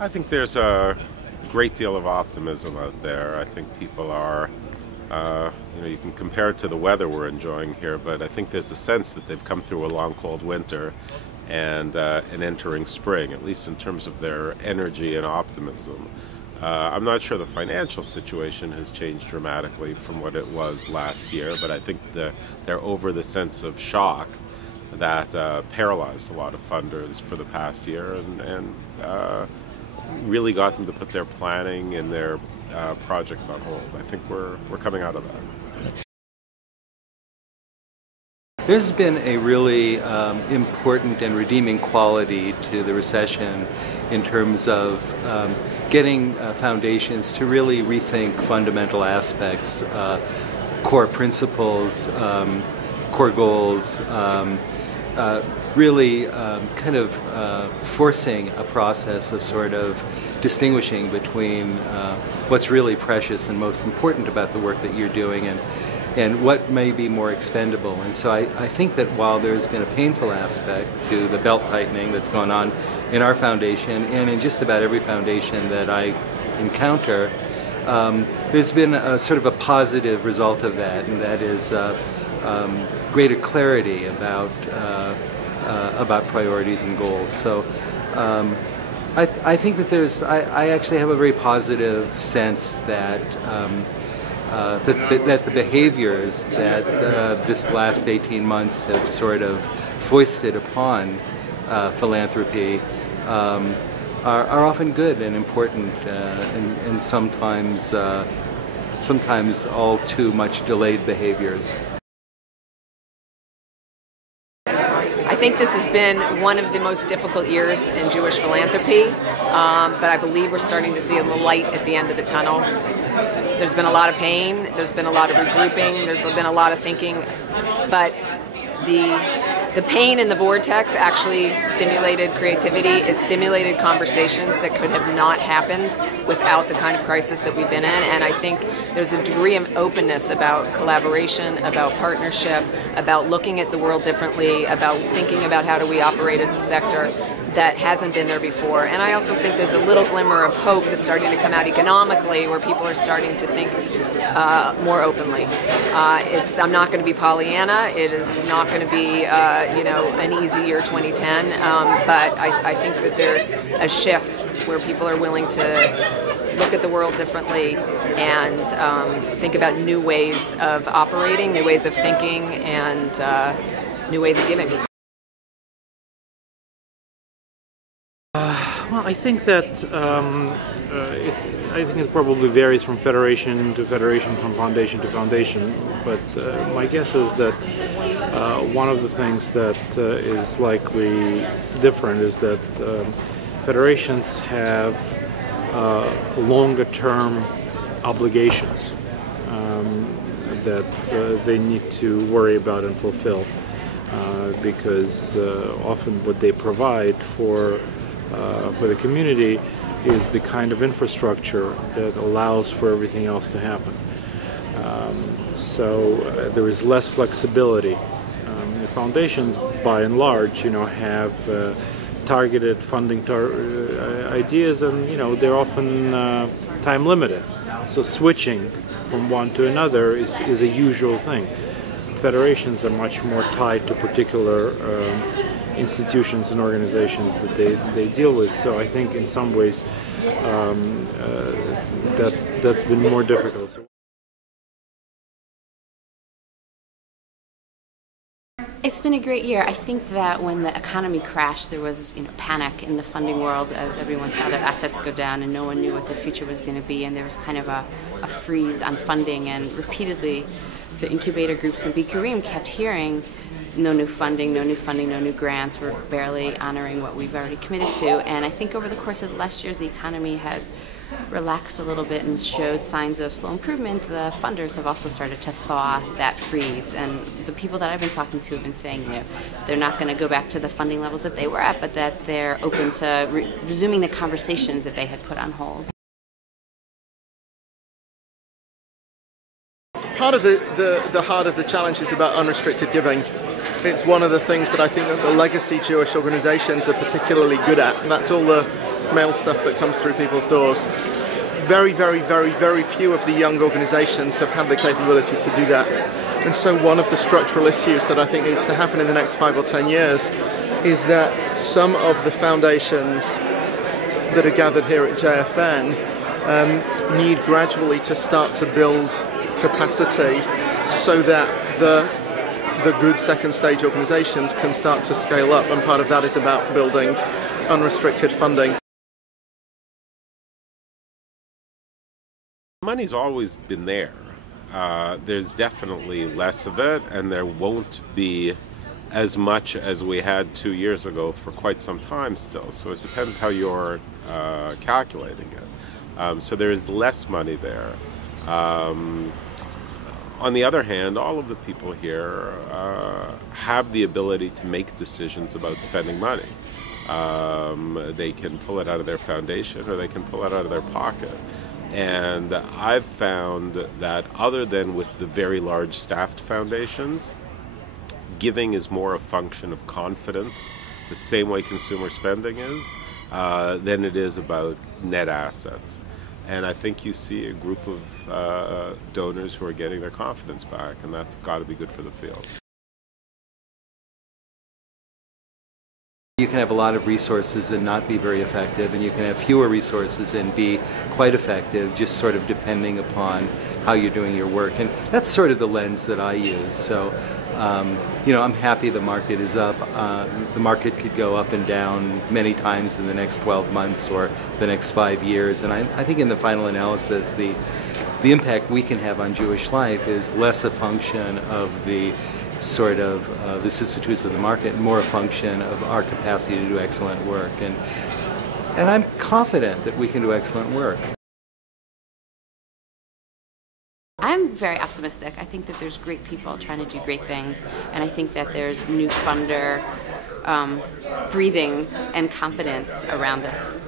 I think there's a great deal of optimism out there. I think people are, you can compare it to the weather we're enjoying here, but I think there's a sense that they've come through a long, cold winter and entering spring, at least in terms of their energy and optimism. I'm not sure the financial situation has changed dramatically from what it was last year, but I think they're over the sense of shock that paralyzed a lot of funders for the past year and really got them to put their planning and their projects on hold. I think we're coming out of that. There's been a really important and redeeming quality to the recession in terms of getting foundations to really rethink fundamental aspects, core principles, core goals, really kind of forcing a process of sort of distinguishing between what's really precious and most important about the work that you're doing and what may be more expendable. And so I think that while there's been a painful aspect to the belt tightening that's gone on in our foundation and in just about every foundation that I encounter, there's been a sort of a positive result of that, and that is greater clarity about priorities and goals. So I think that I actually have a very positive sense that that the behaviors that this last 18 months have sort of foisted upon philanthropy are often good and important and sometimes all too much delayed behaviors. I think this has been one of the most difficult years in Jewish philanthropy, but I believe we're starting to see a light at the end of the tunnel. There's been a lot of pain, there's been a lot of regrouping, there's been a lot of thinking, but the pain in the vortex actually stimulated creativity. It stimulated conversations that could have not happened without the kind of crisis that we've been in. And I think there's a degree of openness about collaboration, about partnership, about looking at the world differently, about thinking about how do we operate as a sector that hasn't been there before. And I also think there's a little glimmer of hope that's starting to come out economically, where people are starting to think more openly. I'm not going to be Pollyanna. It is not going to be an easy year 2010, but I think that there's a shift where people are willing to look at the world differently and think about new ways of operating, new ways of thinking, and new ways of giving. Well, I think that it probably varies from federation to federation, from foundation to foundation. But my guess is that one of the things that is likely different is that federations have longer-term obligations that they need to worry about and fulfill, because often what they provide for the community is the kind of infrastructure that allows for everything else to happen. So there is less flexibility. The foundations, by and large, have targeted funding ideas, and they're often time limited. So switching from one to another is a usual thing. Federations are much more tied to particular institutions and organizations that they deal with. So I think in some ways that's been more difficult. It's been a great year. I think that when the economy crashed, there was panic in the funding world as everyone saw their assets go down and no one knew what the future was going to be, and there was kind of a freeze on funding, and repeatedly the incubator groups in Bikurim kept hearing no new funding, no new funding, no new grants. We're barely honoring what we've already committed to. And I think over the course of the last years, the economy has relaxed a little bit and showed signs of slow improvement. The funders have also started to thaw that freeze. And the people that I've been talking to have been saying, they're not going to go back to the funding levels that they were at, but that they're open to resuming the conversations that they had put on hold. Part of the heart of the challenge is about unrestricted giving. It's one of the things that I think that the legacy Jewish organizations are particularly good at, and that's all the mail stuff that comes through people's doors. Very, very, very, very few of the young organizations have had the capability to do that. And so one of the structural issues that I think needs to happen in the next 5 or 10 years is that some of the foundations that are gathered here at JFN need gradually to start to build capacity so that the good second stage organizations can start to scale up, and part of that is about building unrestricted funding. Money's always been there. There's definitely less of it, and there won't be as much as we had 2 years ago for quite some time still. So it depends how you're calculating it. So there is less money there. On the other hand, all of the people here have the ability to make decisions about spending money. They can pull it out of their foundation, or they can pull it out of their pocket. And I've found that other than with the very large staffed foundations, giving is more a function of confidence, the same way consumer spending is, than it is about net assets. And I think you see a group of donors who are getting their confidence back, and that's got to be good for the field. You can have a lot of resources and not be very effective, and you can have fewer resources and be quite effective, just sort of depending upon how you're doing your work. And that's sort of the lens that I use. So, you know, I'm happy the market is up. The market could go up and down many times in the next 12 months or the next 5 years. And I think in the final analysis, the impact we can have on Jewish life is less a function of the sort of vicissitudes of the market, more a function of our capacity to do excellent work. And I'm confident that we can do excellent work. I'm very optimistic. I think that there's great people trying to do great things, and I think that there's new funder breathing and confidence around this.